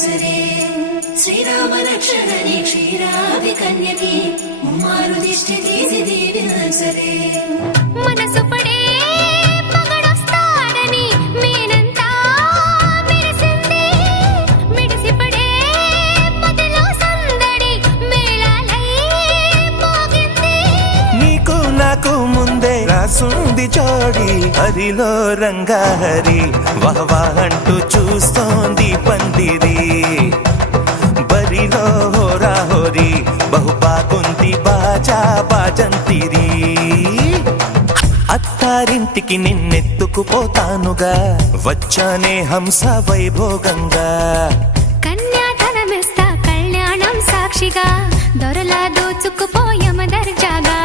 దీవించరే శ్రీరామ రక్షణని క్షీరాది కన్యని ముమ్మారు దిష్టి తీసి దీవించరే మనసు పడే మగడొస్తాడని మేనంతా మెరిసింది మిడిసి పడే మదిలో సందడి మేళాలై మోగింది నీకు నాకు ముందే రాసుంది జోడి హరిలో రంగాహరి వహవా అంటూ చూస్తోంది పందిరి బరిలో హోరా హోరి బహు బాగుంది బాజా బాజంతిరి అత్తారింటికి నిన్నెత్తుకుపోతానుగా వచ్చానే హంస వైభోగంగా కన్యాధనమిస్తా కళ్యాణం సాక్షిగా దొరలా దోచుకుపోయమ దర్జాగా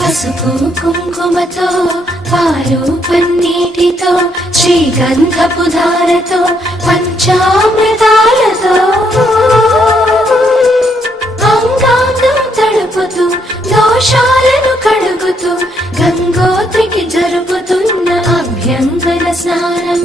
పసుపు కుంకుమతో పాలు పన్నీటితో శ్రీగంధపు ధారతో పంచామృతాలతో అంగాంగం తడుపుతూ దోషాలను కడుగుతూ గంగోత్రికి జరుపుతున్న అభ్యంగన స్నానం